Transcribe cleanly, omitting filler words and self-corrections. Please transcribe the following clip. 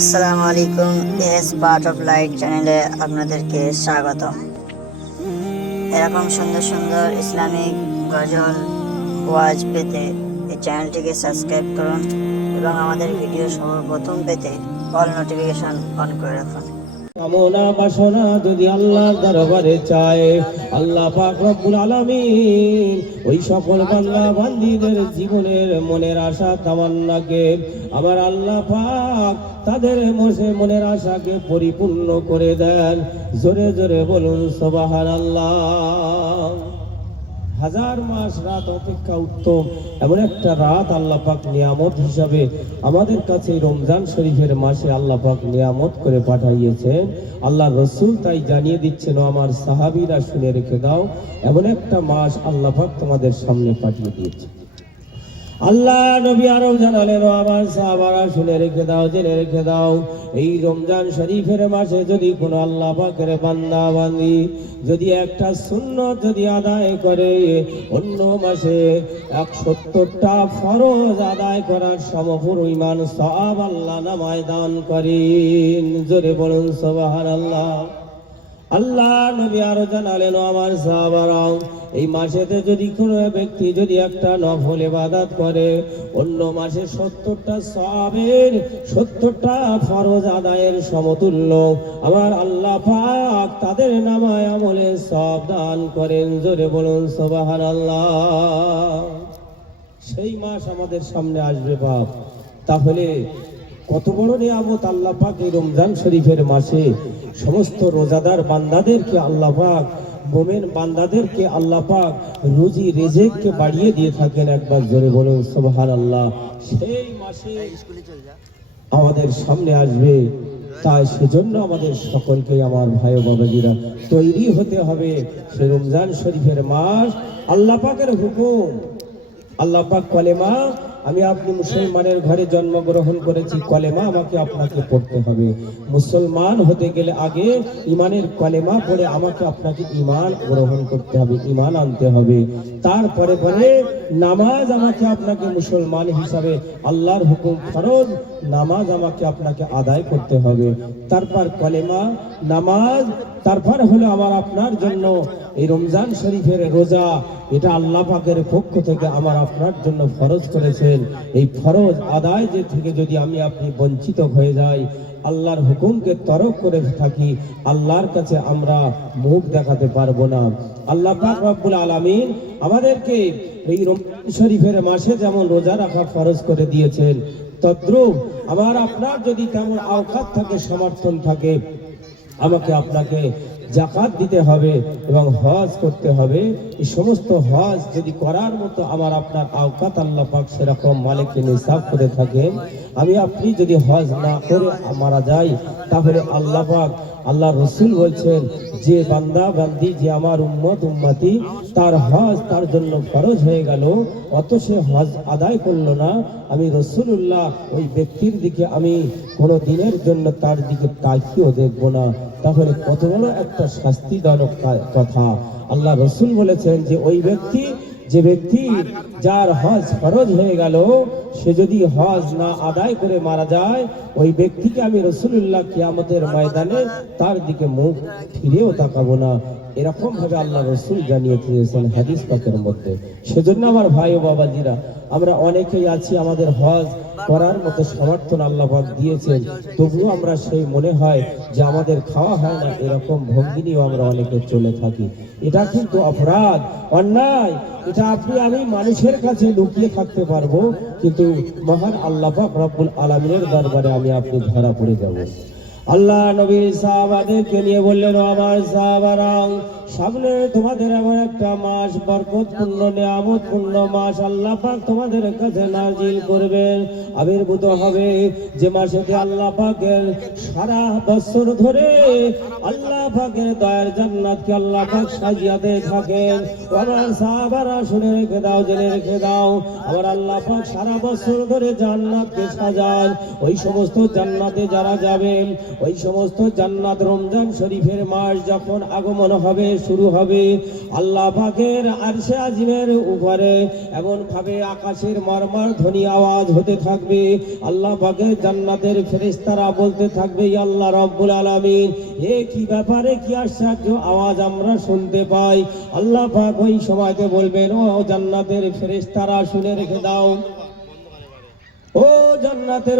আসসালামু আলাইকুম। S part of light চ্যানেলে আপনাদেরকে স্বাগত। এরকম সুন্দর সুন্দর ইসলামিক গজল ওয়াজ পেতে এই চ্যানেলটিকে সাবস্ক্রাইব করুন এবং আমাদের ভিডিও সর্বপ্রথম পেতে অল নোটিফিকেশন অন করে রাখুন। কামনা বাসনা যদি আল্লাহর দরবারে চায়, আল্লাহ পাক রব্বুল আলামিন ওই সকল বান্দা বান্দীদের জীবনের মনের আশা তামান্নাকে আমার আল্লাহ পাক তাদের মনের আশাকে পরিপূর্ণ করে দেন। জোরে জোরে বলুন সুবহানাল্লাহ। হাজার মাস রাত অপেক্ষা উত্তম এমন একটা রাত আল্লাহ পাক নিয়ামত হিসাবে আমাদের কাছে রমজান শরীফের মাসে আল্লাহ পাক নিয়ামত করে পাঠাইয়েছেন। আল্লাহ রসুল তাই জানিয়ে দিচ্ছেন, আমার সাহাবীরা শুনে রেখে দাও, এমন একটা মাস আল্লাহ পাক তোমাদের সামনে পাঠিয়ে দিয়েছে। আল্লাহ নবী আরো জানালেন, আমার সাহাবারা শুনে রেখে দাও, জেনে রেখে দাও, এই রমজান শরীফের মাসে যদি কোনো আল্লাহ পাকের বান্দা বান্দি যদি একটা সুন্নত যদি আদায় করে, অন্য মাসে 170টা ফরজ আদায় করার সমপরিমাণ সওয়াব আল্লাহ নামায় দান করেন। জোরে বলুন সুবহানাল্লাহ। আল্লাহ নবী আরো জানালেন, আমার সাহাবারা এই মাসেতে যদি কোনো ব্যক্তি যদি একটা নফল ইবাদত করে, অন্য মাসে 70টা সওয়াবের 70টা ফরজ আদায়ের সমতুল্য আমার আল্লাহ পাক তাদের নামায় আমলে সওয়াব দান করেন। জোরে বলুন সুবহানাল্লাহ। সেই মাস আমাদের সামনে আসবে বাপ, তাহলে কত বড় নিয়ামত আল্লাহ পাক এই রমজান শরীফের মাসে সমস্ত রোজাদার বান্দাদেরকে আল্লাহ পাক, মুমিন বান্দাদেরকে আল্লাহ পাক রুজি রিজিককে বাড়িয়ে দিয়ে থাকেন। একবার জোরে বলুন সুবহানাল্লাহ। সেই মাসে আমাদের সামনে আসবে, তাই সেজন্য আমাদের সকলকে আমার ভাই ও বাবাজিরা তৈরি হতে হবে। সে রমজান শরীফের মাস, আল্লাহ পাকের হুকুম, আল্লাহ পাক কলেমা, আমি আপনি মুসলমানের ঘরে জন্মগ্রহণ করেছি, কলেমা আমাকে আপনাকে পড়তে হবে। মুসলমান হতে গেলে আগে ইমানের কলেমা পড়ে আমাকে আপনাকে ইমান গ্রহণ করতে হবে, ইমান আনতে হবে। তারপরে পরে নামাজ আমাকে আপনাকে মুসলমান হিসাবে আল্লাহর হুকুম ফরজ নামাজ আমাকে আপনাকে আদায় করতে হবে। তারপর কলেমা, নামাজ, তারপর হলো আমার আপনার জন্য এই রমজান শরীফের রোজা, এটা আল্লাহ পাকের পক্ষ থেকে আমার আপনার জন্য ফরজ করেছেন। এই ফরজ আদায় যে থেকে যদি আমি আপনি বঞ্চিত হয়ে যাই, আল্লাহর হুকুমকে তরক করে থাকি, আল্লাহর কাছে আমরা মুখ দেখাতে পারবো না। আল্লাহ পাক রব্বুল আলামিন আমাদেরকে এই রমজান শরীফের মাসে যেমন রোজা রাখা ফরজ করে দিয়েছেন, তদ্রূপ আমার আপনার যদি তেমন আওকাত থাকে, সমর্থন থাকে, আমাকে আপনাকে যাকাত দিতে হবে এবং হজ করতে হবে। এই সমস্ত হজ যদি করার মতো আমার আপনার আওকাত আল্লাহ পাক সেরকম মালিককে নিসাব করে থাকেন, আমি আপনি যদি হজ না করে মারা যাই, তাহলে আল্লাহ পাক, আল্লাহ রসুল বলছেন, যে বান্দা বান্দি, যে আমার উম্মতি, তার হজ তার জন্য ফরজ হয়ে গেল, অত সে হজ আদায় করলো না, আমি রসুল্লাহ ওই ব্যক্তির দিকে আমি কোনো দিনের জন্য তার দিকে তাকিয়েও দেখবো না। তাহলে কত বড় একটা শাস্তিজনক কথা। আল্লাহ রসুল বলেছেন যে ওই ব্যক্তি, যে ব্যক্তি যার হজ ফরজ হয়ে গেল, সে যদি হজ না আদায় করে মারা যায়, ওই ব্যক্তিকে আমি রসুল্লাহ কিয়ামতের ময়দানে তার দিকে মুখ ফিরেও তাকাবো না। এরকম ভাবে আল্লাহ রসুল জানিয়ে দিয়েছেন হাদিস পাকের মধ্যে। সেজন্য আমার ভাই ও বাবাজিরা, আমরা অনেকেই আছি, আমাদের হজ করার মতো সমর্থন আল্লাহ পাক দিয়েছেন, তবুও আমরা সেই মনে হয় যে আমাদের খাওয়া হয় না, এরকম ভঙ্গি নিয়েও আমরা অনেকে চলে থাকি। এটা কিন্তু অপরাধ, অন্যায়। এটা আপনি আমি মানুষের কাছে লুকিয়ে থাকতে পারবো, কিন্তু মহান আল্লাহ পাক রব্বুল আলামিনের দরবারে আমি আপনি ধরা পড়ে যাব। আল্লাহ নবী সাহাবাদেরকে নিয়ে বললেন, আমার সাহাবারা, সামনে তোমাদের এমন একটা মাস, বরকতপূর্ণ নিয়ামতপূর্ণ মাস আল্লাহ পাক তোমাদের কাছে নাজিল করবেন, আবির্ভূত হবে, যে মাসেতে আল্লাহ পাকের সারা বছর ধরে আল্লাহ পাকের দয়ার জান্নাতকে আল্লাহ পাক সাজিয়াতে থাকেন। আমার সাহাবারা শুনে রেখে দাও, জেনে রেখে দাও, আমার আল্লাহ পাক সারা বছর ধরে জান্নাতকে সাজান। ওই সমস্ত জান্নাতে যারা যাবেন, ওই সমস্ত জান্নাত রমজান শরীফের মাস যখন আগমন হবে, শুরু হবে, আল্লাহ পাকের আরশে আজিমের উপরে এমন ভাবে আকাশের মারমার ধ্বনি আওয়াজ হতে থাকবে। আল্লাহ পাকের জান্নাতের ফেরেশতারা বলতে থাকবে, ইয়া আল্লাহ রাব্বুল আলামিন, এ কি ব্যাপারে, কি আশ্চর্য আওয়াজ আমরা শুনতে পাই। আল্লাহ পাক ওই সময়তে বলবেন, ও জান্নাতের ফেরেশতারা শুনে রেখে দাও, ও জান্নাতের